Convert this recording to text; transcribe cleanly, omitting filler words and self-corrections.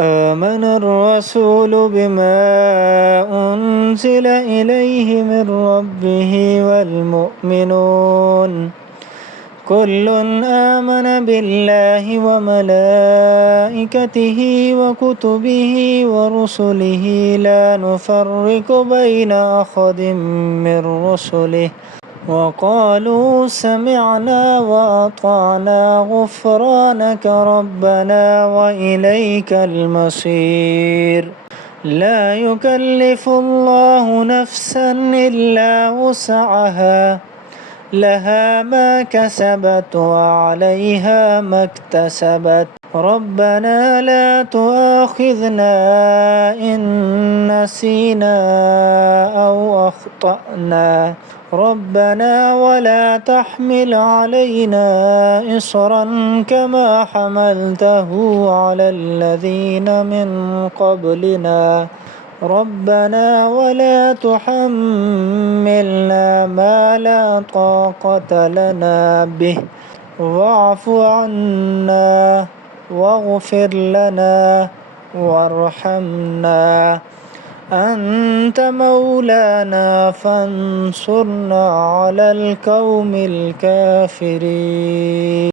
آمن الرسول بما أنزل إليه من ربه والمؤمنون كل آمن بالله وملائكته وكتبه ورسله لا نفرق بين أحد من رسله وقالوا سمعنا وأطعنا غفرانك ربنا وإليك المصير. لا يكلف الله نفسا إلا وسعها لها ما كسبت وعليها ما اكتسبت ربنا لا تؤاخذنا إن نسينا أو أخطأنا ربنا ولا تحمل علينا إصرا كما حملته على الذين من قبلنا ربنا ولا تحملنا ما لا طاقة لنا به واعف عنا واغفر لنا وارحمنا أنت مولانا فانصرنا على القوم الكافرين.